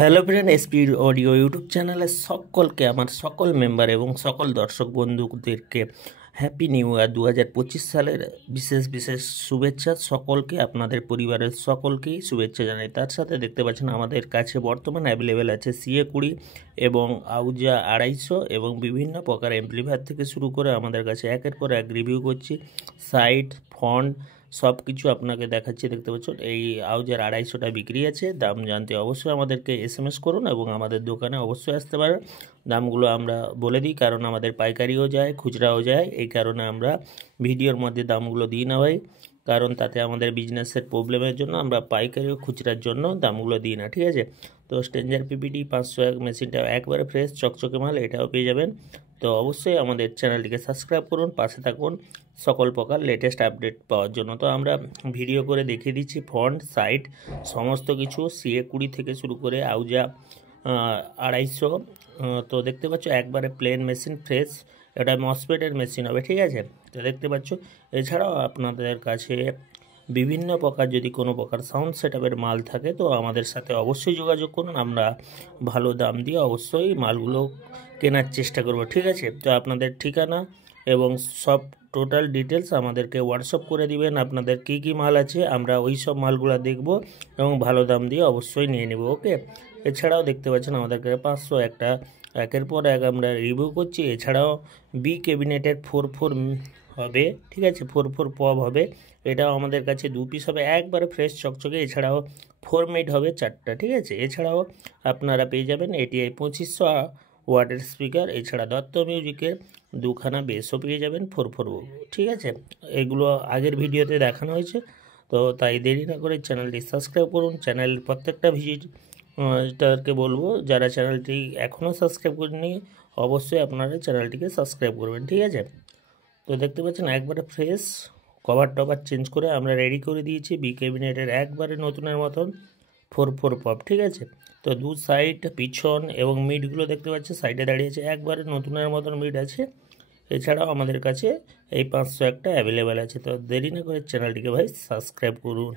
Hello friend, SP audio YouTube চ্যানেলে সকলকে আমার সকল মেম্বার এবং সকল দর্শক বন্ধুদেরকে হ্যাপি নিউ ইয়ার 2025 সালের বিশেষ বিশেষ শুভেচ্ছা। সকলকে, আপনাদের পরিবারের সকলকেই শুভেচ্ছা জানাই। তার সাথে দেখতে পাচ্ছেন আমাদের কাছে বর্তমানে অ্যাভেলেবেল আছে CA20 এবং আউজা 250 এবং বিভিন্ন প্রকার এমপ্লিফায়ার থেকে শুরু করে আমাদের কাছে একের পর এক রিভিউ করছি। সাইট, ফন্ট সব কিছু আপনাকে দেখাচ্ছি। দেখতে পাচ্ছেন এই আউজার 250টা বিক্রি আছে। দাম জানতে অবশ্যই আমাদেরকে SMS করুন এবং আমাদের দোকানে অবশ্যই আসতে পারেন। দামগুলো আমরা বলে দিই, কারণ আমাদের পাইকারিও যায়, খুচরাও যায়। এই কারণে আমরা ভিডিওর মধ্যে দামগুলো দিই না ভাই, কারণ তাতে আমাদের বিজনেসের প্রবলেমের জন্য আমরা পাইকারি ও খুচরার জন্য দামগুলো দিই না, ঠিক আছে। তো স্ট্রেঞ্জার PPT 501 মেশিনটা একবারে ফ্রেশ চকচকে মাল, এটাও পেয়ে যাবেন। তো অবশ্যই আমাদের চ্যানেলটিকে সাবস্ক্রাইব করুন, পাশে থাকুন সকল প্রকার লেটেস্ট আপডেট পাওয়ার জন্য। তো আমরা ভিডিও করে দেখিয়ে দিচ্ছি ফন্ট, সাইট সমস্ত কিছু, CA20 থেকে শুরু করে আউজা 250। তো দেখতে পাচ্ছ একবারে প্লেন মেশিন ফ্রেশ, এটা মসফেটের মেশিন হবে, ঠিক আছে। তো দেখতে পাচ্ছ এছাড়াও আপনাদের কাছে বিভিন্ন প্রকার যদি কোনো প্রকার সাউন্ড সেটআপের মাল থাকে তো আমাদের সাথে অবশ্যই যোগাযোগ করুন। আমরা ভালো দাম দিয়ে অবশ্যই মালগুলো কেনার চেষ্টা করব, ঠিক আছে। তো আপনাদের ঠিকানা এবং সব টোটাল ডিটেলস আমাদেরকে হোয়াটসঅ্যাপ করে দিবেন। আপনাদের কী কী মাল আছে আমরা ওই সব মালগুলো দেখব এবং ভালো দাম দিয়ে অবশ্যই নিয়ে নেব, ওকে। এছাড়াও দেখতে পাচ্ছেন আমাদের কাছে 500 একটা একের পর এক আমরা রিভিউ করছি। এছাড়াও বি ক্যাবিনেটের 4 হবে, ঠিক আছে, 4 পপ হবে, এটাও আমাদের কাছে 2 পিস হবে একবারে ফ্রেশ চকচকে। এছাড়াও 4 মিড হবে 4টা, ঠিক আছে। এছাড়াও আপনারা পেয়ে যাবেন ATI 2500 ওয়াটের স্পিকার। এছাড়া দত্ত মিউজিকের 2খানা বেসও পেয়ে যাবেন 4, ঠিক আছে। এগুলো আগের ভিডিওতে দেখানো হয়েছে। তো তাই দেরি না করে চ্যানেলটি সাবস্ক্রাইব করুন। চ্যানেলের প্রত্যেকটা ভিজিটারকে বলবো, যারা চ্যানেলটি এখনও সাবস্ক্রাইব করেনি অবশ্যই আপনারা চ্যানেলটিকে সাবস্ক্রাইব করবেন, ঠিক আছে। তো দেখতে পাচ্ছেন একবারে ফ্রেশ কভার টভার চেঞ্জ করে আমরা রেডি করে দিয়েছি বি ক্যাবিনেটের একবারে নতুনের মতন 4 পপ, ঠিক আছে। তো দু সাইড, পিছন এবং মিডগুলো দেখতে পাচ্ছি সাইডে দাঁড়িয়েছে একবারে নতুনের মতন মিড আছে। এছাড়াও আমাদের কাছে এই 500 একটা অ্যাভেলেবেল আছে। তো দেরি না করে চ্যানেলটিকে ভাই সাবস্ক্রাইব করুন।